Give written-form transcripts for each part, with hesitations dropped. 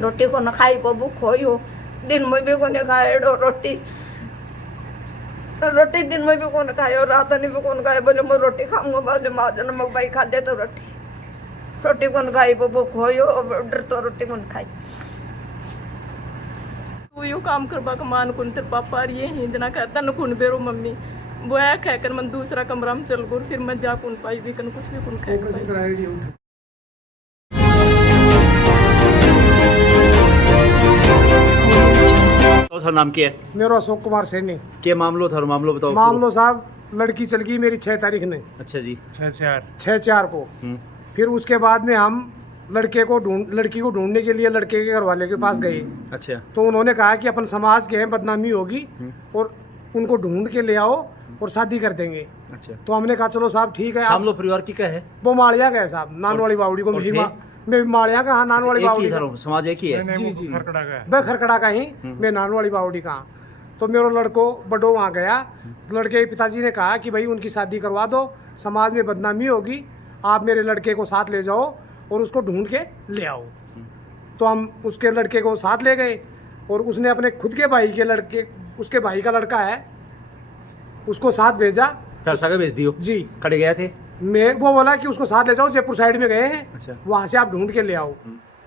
रोटी को न खाई वो भूख हो, दिन में भी को खाए रोटी रोटी दिन में भी कौन खाए और रात में भी कौन खाए। बोले मैं रोटी खाऊंगा, बोले माँ जन मैं भाई खा दे तो रोटी रोटी कौन खाई वो भूख हो डर तो रोटी कौन खाई। तू यू काम करवा मान कुन तेरे पापा ये हिंद ना कहता न कुन बेरो मम्मी वो है कहकर मैं दूसरा कमरा में चल गो, फिर मैं जा कुन पाई भी कन कुछ भी कुन खाए पाई। तो सर नाम क्या है? मेरा अशोक कुमार सैनी। क्या मामलो था? मामलो बताओ। मामलो साहब, लड़की चल गई मेरी 6 तारीख ने। अच्छा जी। 6/4 को। फिर उसके बाद में हम लड़की को ढूंढने के लिए लड़के के घर वाले के पास गए। अच्छा। तो उन्होंने कहा कि अपन समाज के हैं, बदनामी होगी और उनको ढूंढ के ले आओ और शादी कर देंगे। अच्छा। तो हमने कहा चलो साहब ठीक है। सामलो परिवार की क्या है? वो माड़िया का है साहब, नानवाड़ी बावड़ी को मैं माड़िया का। हाँ, नानवाड़ी बावड़ी का समाज एक ही है। जी जी, मैं खरकड़ा का ही, मैं नानवाड़ी बावड़ी का। तो मेरा लड़को बड़ो वहाँ गया। लड़के के पिताजी ने कहा कि भाई उनकी शादी करवा दो, समाज में बदनामी होगी, आप मेरे लड़के को साथ ले जाओ और उसको ढूंढ के ले आओ। तो हम उसके लड़के को साथ ले गए और उसने अपने खुद के भाई के लड़के, उसके भाई का लड़का है, उसको साथ भेजा। तरसा के भेज दियो जी। खड़े गए थे। मैं वो बोला कि उसको साथ ले जाओ, जयपुर साइड में गए हैं। अच्छा। वहाँ से आप ढूंढ के ले आओ।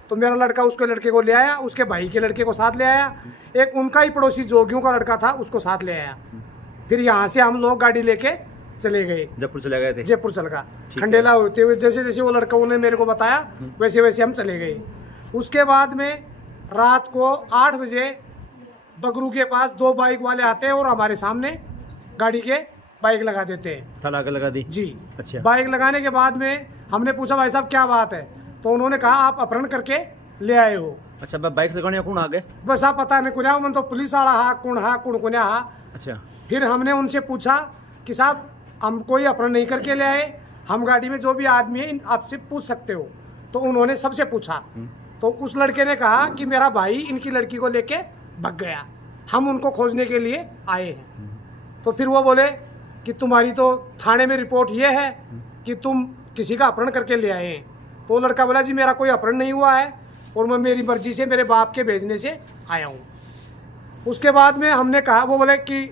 तो मेरा लड़का उसके लड़के को ले आया, उसके भाई के लड़के को साथ ले आया, एक उनका ही पड़ोसी जोगियों का लड़का था उसको साथ ले आया। फिर यहाँ से हम लोग गाड़ी लेके चले गए, जयपुर चले गए थे। जयपुर चल गया। खंडेला होते हुए जैसे जैसे वो लड़का ने मेरे को बताया वैसे वैसे हम चले गए। उसके बाद में रात को 8 बजे बगरू के पास 2 बाइक वाले आते हैं और हमारे सामने गाड़ी के बाइक लगा देते हैं। तलाक लगा दी जी। अच्छा। बाइक लगाने के बाद में हमने पूछा भाई साहब क्या बात है, तो उन्होंने कहा आप अपहरण करके ले आए हो। अच्छा, बाइक लगाने कौन आ गए? बस आप पता नहीं कुछ मन तो पुलिस वाला हा कुण कुन्या हा। अच्छा। फिर हमने उनसे पूछा कि साहब हम कोई अपहरण नहीं करके ले आए, हम गाड़ी में जो भी आदमी है आपसे पूछ सकते हो। तो उन्होंने सबसे पूछा। तो उस लड़के ने कहा कि मेरा भाई इनकी लड़की को लेके भाग गया, हम उनको खोजने के लिए आए हैं। तो फिर वो बोले कि तुम्हारी तो थाने में रिपोर्ट ये है कि तुम किसी का अपहरण करके ले आए हैं। तो लड़का बोला जी मेरा कोई अपहरण नहीं हुआ है और मैं मेरी मर्जी से मेरे बाप के भेजने से आया हूँ। उसके बाद में हमने कहा, वो बोले कि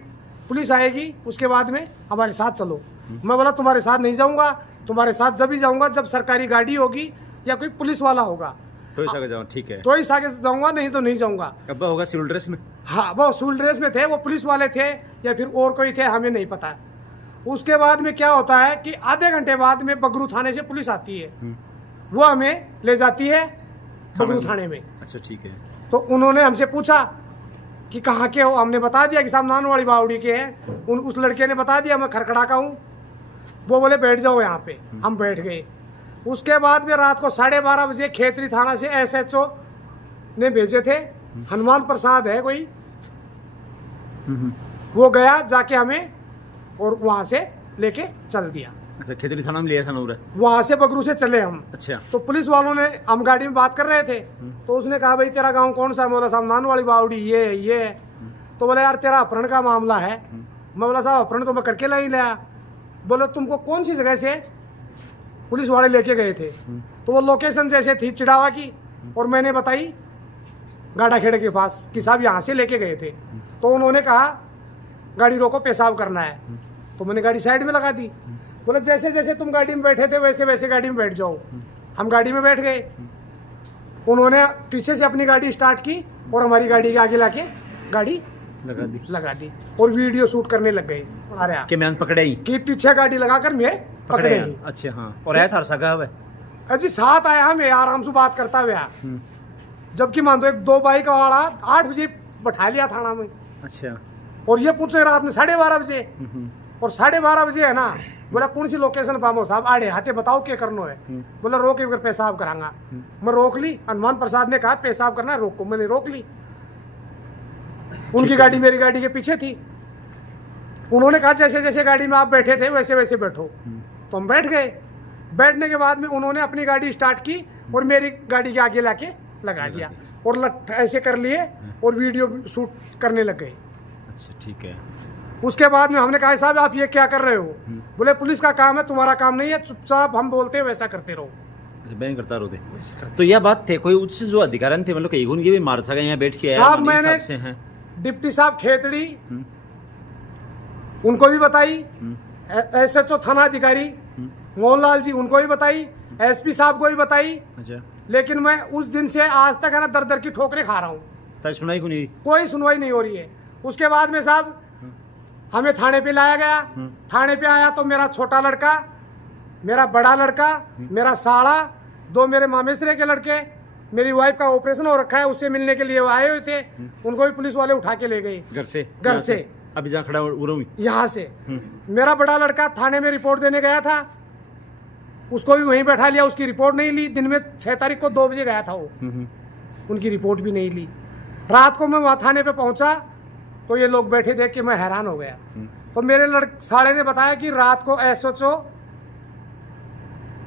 पुलिस आएगी उसके बाद में हमारे साथ चलो। मैं बोला तुम्हारे साथ नहीं जाऊँगा, तुम्हारे साथ जब ही जाऊँगा जब सरकारी गाड़ी होगी या कोई पुलिस वाला होगा तो ही जाओ। ठीक है। तो ही आगे जाऊँगा, नहीं तो नहीं जाऊँगा। अब होगा सिविल ड्रेस में? हाँ, वो सिविल ड्रेस में थे, वो पुलिस वाले थे या फिर और कोई थे हमें नहीं पता। उसके बाद में क्या होता है कि आधे घंटे बाद में बगरू थाने से पुलिस आती है, वो हमें ले जाती है बगरू थाने में। अच्छा, ठीक है। तो उन्होंने हमसे पूछा कि कहाँ के हो, हमने बता दिया कि साहब नानवाड़ी बावड़ी के हैं। उस लड़के ने बता दिया मैं खरखड़ा का हूँ। वो बोले बैठ जाओ यहाँ पे, हम बैठ गए। उसके बाद में रात को 12:30 बजे खेतरी थाना से SHO ने भेजे थे, हनुमान प्रसाद है कोई, वो गया जाके हमें और वहाँ से लेके चल दिया। अच्छा, खेतरी थाना में लिया था नूर? वहाँ से बगरू से चले हम। अच्छा। तो पुलिस वालों ने, हम गाड़ी में बात कर रहे थे, तो उसने कहा भाई तेरा गांव कौन सा है? बोला साहब नानवाड़ी बावड़ी ये है। तो बोला यार तेरा अपहरण का मामला है। मैं बोला साहब अपहरण तो मैं करके ला ही लाया। बोले तुमको कौन सी जगह से पुलिस वाले लेके गए थे? तो वो लोकेशन जैसे थी चिड़ावा की और मैंने बताई गाड़ाखेड़े के पास कि साहब यहाँ से लेके गए थे। तो उन्होंने कहा गाड़ी रोको, पेशाब करना है। तो मैंने गाड़ी साइड में लगा दी। बोले जैसे जैसे तुम गाड़ी में बैठे थे वैसे वैसे गाड़ी में बैठ जाओ। हम गाड़ी में बैठ गए। उन्होंने पीछे से अपनी गाड़ी स्टार्ट की और हमारी गाड़ी के आगे लाके गाड़ी लगा दी और वीडियो शूट करने लग गए। अरे कि मैं पकड़े ही कि पीछे गाड़ी लगाकर मैं पकड़े ही। अच्छा, हाँ। और आया था सगा हुआ? अजी साथ आया, हमें आराम से बात करता हुआ। जबकि मान दो 1-2 बाइक वाला 8 बजे बैठा लिया थाना में। अच्छा। और ये पूछे रात में 12:30 बजे। और 12:30 बजे है ना, बोला कौन सी लोकेशन पामो साहब आड़े हाथे बताओ क्या करना है। बोला रोक के पेशाब करांगा। मैं रोक ली। हनुमान प्रसाद ने कहा पेशाब करना है, रोको। मैंने रोक ली। उनकी गाड़ी मेरी गाड़ी के पीछे थी। उन्होंने कहा जैसे जैसे गाड़ी में आप बैठे थे वैसे वैसे बैठो। तो हम बैठ गए। बैठने के बाद में उन्होंने अपनी गाड़ी स्टार्ट की और मेरी गाड़ी के आगे लाके लगा दिया और ऐसे कर लिए और वीडियो शूट करने लग गए। अच्छा, ठीक है। उसके बाद में हमने कहा साहब आप ये क्या कर रहे हो? बोले पुलिस का काम है, तुम्हारा काम नहीं है, चुपचाप हम बोलते हैं वैसा करते रहो। बैंक करता रोते। तो यह बात थे कोई उच्च जो अधिकारी थे मतलब कहीं ये भी मार सका यहाँ बैठ के आया साहब हमारे मैंने हिसाब से हैं। डिप्टी साहब खेतड़ी उनको भी बताई, SHO थाना अधिकारी मोहनलाल जी उनको भी बताई, SP साहब को भी बताई, अच्छा लेकिन मैं उस दिन से आज तक है ना दर दर की ठोकरें खा रहा हूँ, ताकि सुनाई को नहीं। कोई सुनवाई नहीं हो रही है। उसके बाद में साहब हमें थाने पे लाया गया, थाने पे आया तो मेरा छोटा लड़का, मेरा बड़ा लड़का, मेरा साला, 2 मेरे मामेसरे के लड़के, मेरी वाइफ का ऑपरेशन हो रखा है उससे मिलने के लिए वो आए हुए थे, उनको भी पुलिस वाले उठा के ले गए घर से अभी जहाँ खड़ा हूँ यहाँ से। मेरा बड़ा लड़का थाने में रिपोर्ट देने गया था, उसको भी वहीं बैठा लिया, उसकी रिपोर्ट नहीं ली। दिन में 6 तारीख को 2 बजे गया था वो, उनकी रिपोर्ट भी नहीं ली। रात को मैं वहाँ थाने पे पहुँचा तो ये लोग बैठे देख के मैं हैरान हो गया। तो मेरे साले ने बताया कि रात को SHO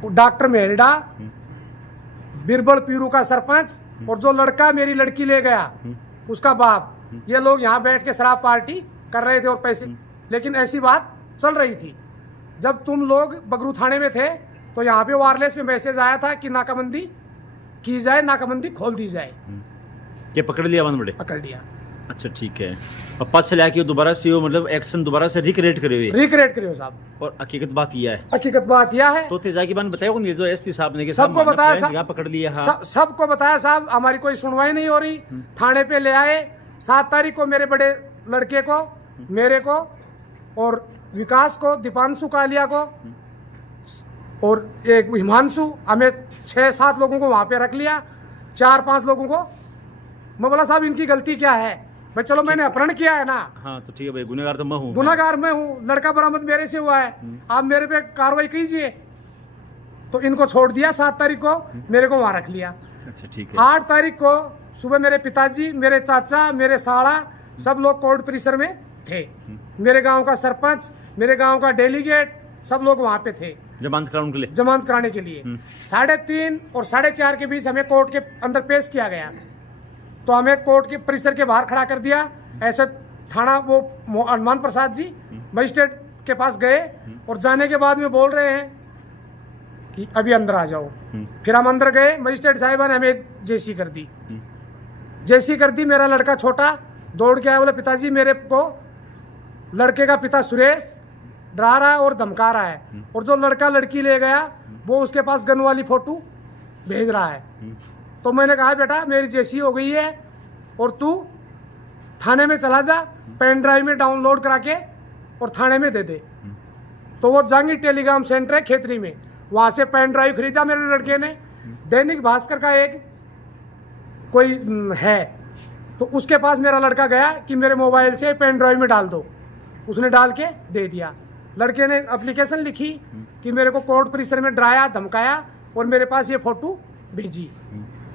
डॉक्टर मेहरडा, बिरबल पीरू का सरपंच और जो लड़का मेरी लड़की ले गया उसका बाप, ये लोग यहाँ बैठ के शराब पार्टी कर रहे थे और पैसे, लेकिन ऐसी बात चल रही थी। जब तुम लोग बगरू थाने में थे तो यहाँ पे वायरलेस में मैसेज आया था कि नाकाबंदी की जाए, नाकाबंदी खोल दी जाए। ये पकड़ लिया बंद बड़े, पकड़ लिया। अच्छा ठीक है। और पद से लाके दोबारा से मतलब एक्शन दोबारा से रिक्रिएट करे हुए, रिक्रिएट करियो साहब। और हकीकत बात यह है, हकीकत बात यह है तो तेजा की बात बताया उन्हें जो SP साहब ने कि सबको बताया यहाँ पकड़ लिया। हाँ सबको बताया साहब, हमारी कोई सुनवाई नहीं हो रही। थाने पे ले आए। 7 तारीख को मेरे बड़े लड़के को, मेरे को और विकास को, दीपांशु कालिया को और एक हिमांशु, हमें 6-7 लोगों को वहां पे रख लिया। 4-5 लोगों को मैं बोला साहब इनकी गलती क्या है? भाई चलो मैंने अपहरण किया है ना। हाँ तो ठीक है भाई, गुनहगार तो मैं हूँ, गुनहगार मैं हूँ, लड़का बरामद मेरे से हुआ है, आप मेरे पे कार्रवाई कीजिए। तो इनको छोड़ दिया। 7 तारीख को मेरे को वहां रख लिया। अच्छा ठीक है। 8 तारीख को सुबह मेरे पिताजी, मेरे चाचा, मेरे साला सब लोग कोर्ट परिसर में थे। मेरे गांव का सरपंच, मेरे गांव का डेलीगेट, सब लोग वहां पे थे जमानत कराने के लिए। जमानत कराने के लिए। 3:30 और 4:30 के बीच हमें कोर्ट के अंदर पेश किया गया। तो हमें कोर्ट के परिसर के बाहर खड़ा कर दिया। ऐसे थाना वो हनुमान प्रसाद जी मजिस्ट्रेट के पास गए और जाने के बाद में बोल रहे हैं कि अभी अंदर आ जाओ। फिर हम अंदर गए, मजिस्ट्रेट साहिबा ने हमें जेसी कर दी। जेसी कर दी। मेरा लड़का छोटा दौड़ के आया, बोले पिताजी मेरे को लड़के का पिता सुरेश डरा रहा है और धमका रहा है, और जो लड़का लड़की ले गया वो उसके पास गन वाली फोटो भेज रहा है। तो मैंने कहा बेटा मेरी जेसी हो गई है और तू थाने में चला जा, पेन ड्राइव में डाउनलोड करा के और थाने में दे दे। तो वो जंगी टेलीग्राम सेंटर है खेतरी में, वहाँ से पेन ड्राइव खरीदा मेरे लड़के ने। दैनिक भास्कर का एक कोई है, तो उसके पास मेरा लड़का गया कि मेरे मोबाइल से पेन ड्राइव में डाल दो। उसने डाल के दे दिया। लड़के ने एप्लीकेशन लिखी कि मेरे को कोर्ट परिसर में डराया, धमकाया और मेरे पास ये फोटो भेजी।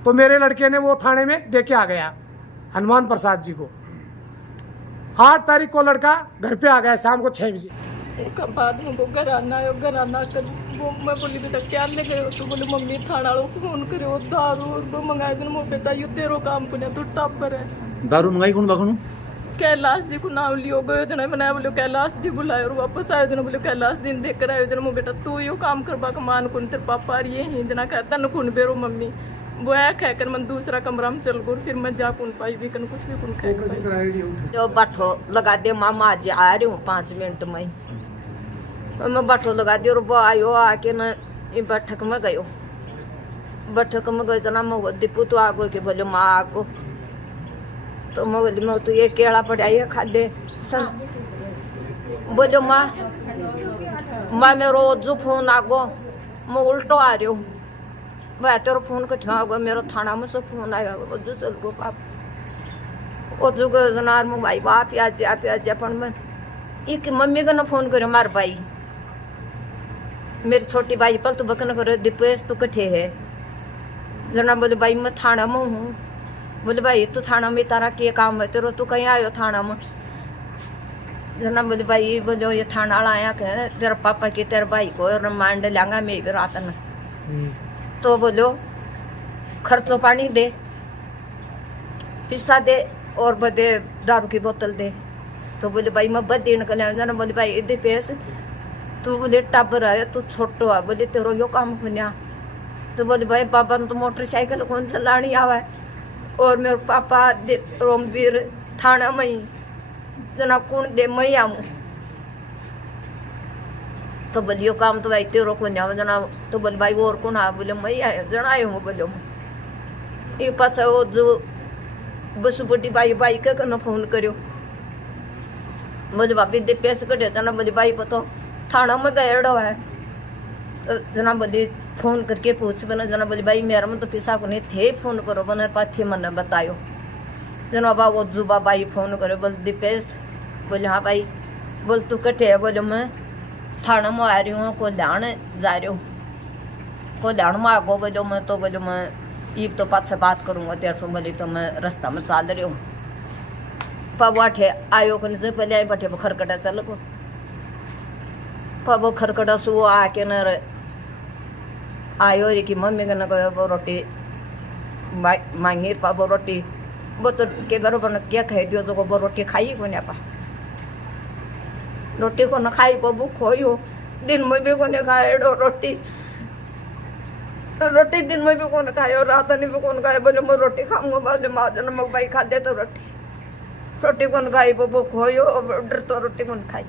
तो मेरे लड़के ने वो थाने में दे के आ गया हनुमान प्रसाद जी को। 8 तारीख को लड़का घर पे आ गया शाम को 6 बजे। उसका बाद में वो घर आना कर वो मैं बोली बेटा क्या ले गए हो? तो बोले मम्मी थाना वालों को फोन करे वो दारू वो मंगाए दिन मो बेटा यू तेरो काम को तो टापर है। दारू मंगाई कौन बाखनु? कैलाश जी को नाम लियो गयो जना बनाया, बोले कैलाश जी बुलाए और वापस आयो जना, बोले कैलाश दिन देख कर आयो जना। मो बेटा तू यो काम करबा का मान कुन तेरे पापा ये ही जना कहता न कुन बेरो मम्मी वो है कह कर मैं दूसरा कमरा में चल गो, फिर मैं जा कुन पाई भी कन कुछ भी कुन कह पाई। जो बाठो लगा दे मामा आज आ रही हूँ 5 मिनट में। तो मैं बाठो लगा दी और वो आयो आके न ये बैठक में गयो। बैठक में गए जना मैं दीपू तो आगो के बोले माँ आगो। तो मैं बोली मैं तो ये केला पड़ा ये खा दे सन। बोलो माँ मैं रोज फोन आगो मैं उल्टो आ रही हूँ। वह तेरा फोन कठा होगा मेरा थाना में से फोन आया जो चल गो बाप ओ जो जनार में भाई बाप आज पण मैं एक मम्मी का ना फोन करे मार भाई मेरी छोटी भाई पल तो बकन करे दीपेश तू कठे है जना। बोले भाई मैं थाना में हूँ। बोले भाई तू थाना में तारा क्या काम है तेरा, तू कहीं आयो थाना में? जना बोले भाई बोलो ये थाना वाला आया कह तेरा पापा की तेरे भाई को रिमांड लांगा मैं भी रात में। तो बोलो खर्चो पानी दे, पिस्सा दे और बदे दारू की बोतल दे। तो बोले भाई मैं बद देने का जना। बोले भाई इधे पैसे तू बोले टाबर है तू छोटो है, बोले तेरो यो काम बनिया तो बोले भाई पापा ने तो मोटरसाइकिल कौन चलानी आवा है और मेरे पापा रोमवीर थाना में ही जना कौन दे मैं आऊँ तो बोलियो काम तो भाई तेरो को जाओ जना तो बोले भाई और कौन आ बोले मैं आया जना आयो हूँ बोलो ये पास वो जो बस बड़ी बाई के कना फोन करियो बोले भाभी दे पैसे कटे जना बोले भाई पतो थाना में गएड़ो है तो जना बोली फोन करके पूछ बना जना बोली भाई मेरा में तो पैसा को नहीं थे फोन करो बना पाथे मन बतायो जना बा वो जुबा भाई फोन करो बोल दीपेश बोले हाँ भाई बोल तू कटे है बोले मैं थाना में आ रही हूँ को ल्याण जा रही हूँ को ल्याण में आगो बोलो मैं तो बोलो मैं ईब तो पास से बात करूँगा तेरे से बोली तो मैं रास्ता में चल रही हूँ पब आठे आयो को नहीं पहले आई बैठे खरकटा चल को पब खरकटा से वो आके न आयो रे कि मम्मी का न वो रोटी मांगी पब रोटी वो तो के बरोबर न क्या खाई दियो तो वो रोटी खाई को नहीं पा रोटी को न खाई बबू खोयो दिन में भी को नहीं खाए रोटी रोटी दिन में भी कौन खाए और रात में भी कौन खाए बोले मैं रोटी खाऊंगा बोले माँ जन मैं भाई खा दे तो रोटी कौन खाई बबू खोयो डर तो रोटी कौन खाई